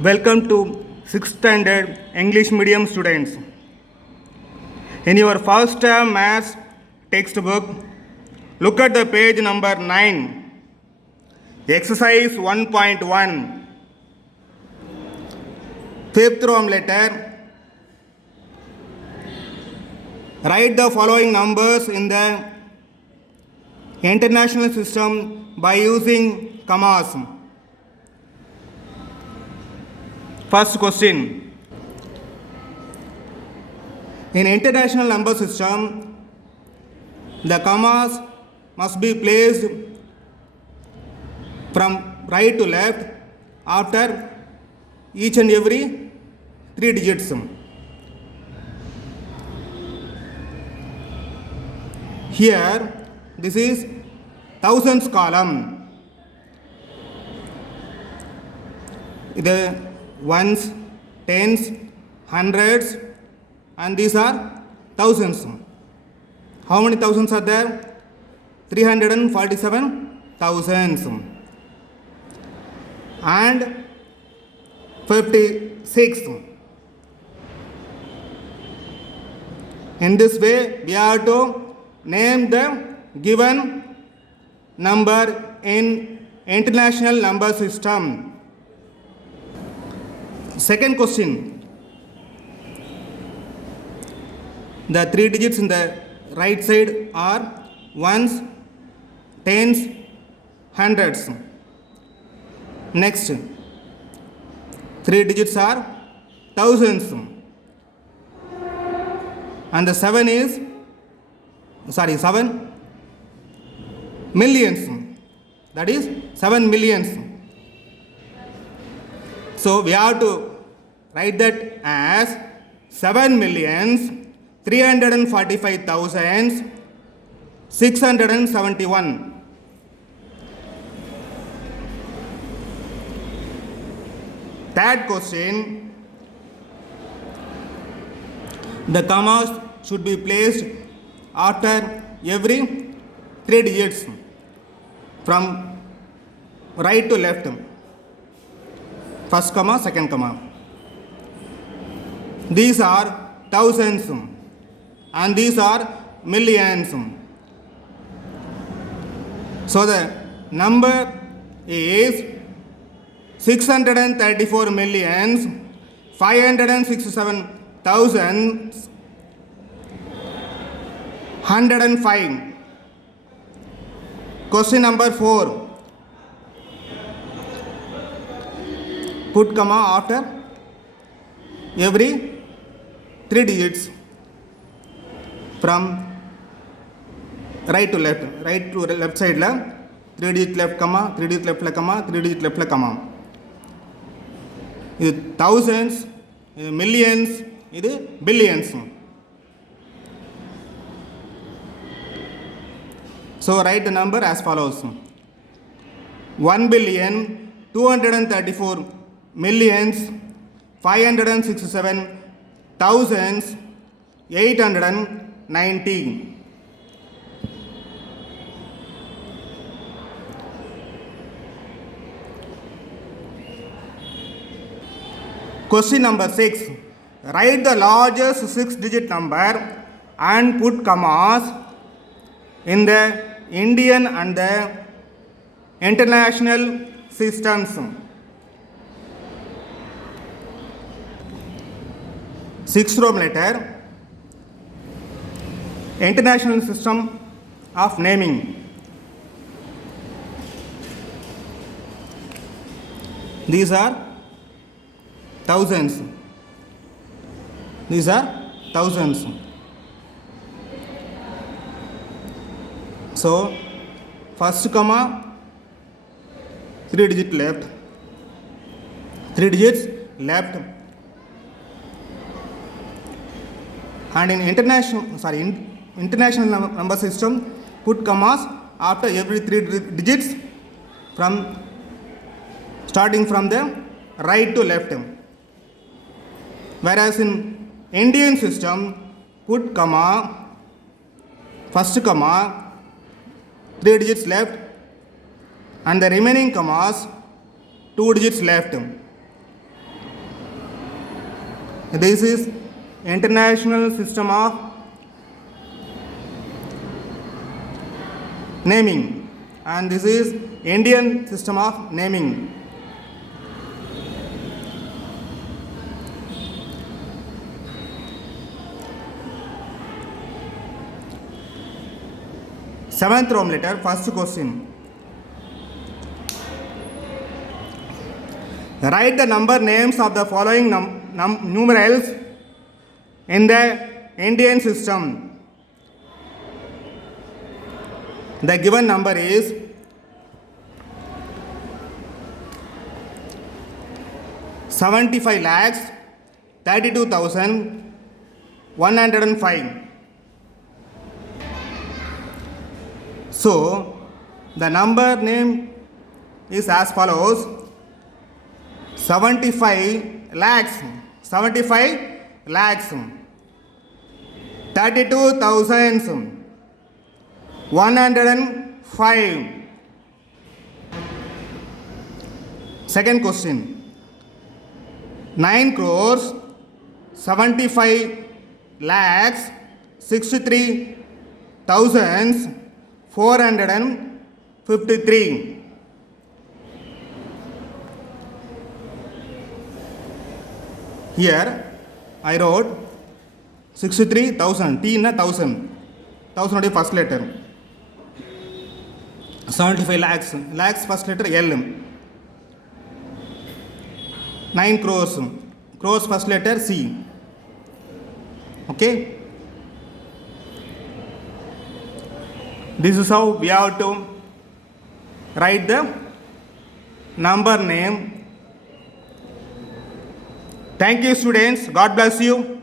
Welcome to 6th standard English medium students. In your first term maths textbook, look at the page number 9, exercise 1.1, fifth Roman letter. Write the following numbers in the international system by using commas. First question. In international number system, the commas must be placed from right to left after each and every 3 digits. Here, this is thousands column. The ones, tens, hundreds, and these are thousands. How many thousands are there? 347 thousands and 56. In this way, we have to name the given number in international number system. Second question. The 3 digits in the right side are ones, tens, hundreds. Next, 3 digits are thousands. And the 7 millions. That is 7 millions. So we have to write that as 7,345,671. Third question. The commas should be placed after every 3 digits from right to left. First comma, second comma. These are thousands and these are millions. So the number is 634,567,105. Question number 4. Put comma after every 3 digits from right to left. Right to left side la 3 digit left comma, 3 digit left la comma, 3 digit left la comma. This thousands, millions, this billions. So write the number as follows: 1,234,567,890. Question number 6. Write the largest 6-digit number and put commas in the Indian and the international systems. 6th Roman letter, international system of naming. These are thousands. These are thousands. So, first comma, 3 digit left, 3 digits left. And in international number system, put commas after every 3 digits from starting from the right to left. Whereas in Indian system, put comma, first comma, 3 digits left and the remaining commas 2 digits left. This is international system of naming, and this is Indian system of naming. Seventh Roman letter, first question. Write the number names of the following numerals in the Indian system. The given number is 75 lakhs 32,105. So the number name is as follows: 75 lakhs 32,105. Second question: 9 crores 75 lakhs 63,453. Here I wrote 63,000. T in a 1,000. 1,000 first letter. 75 lakhs. Lakhs first letter L. 9 crores. Crores first letter C. Okay. This is how we have to write the number name. Thank you, students. God bless you.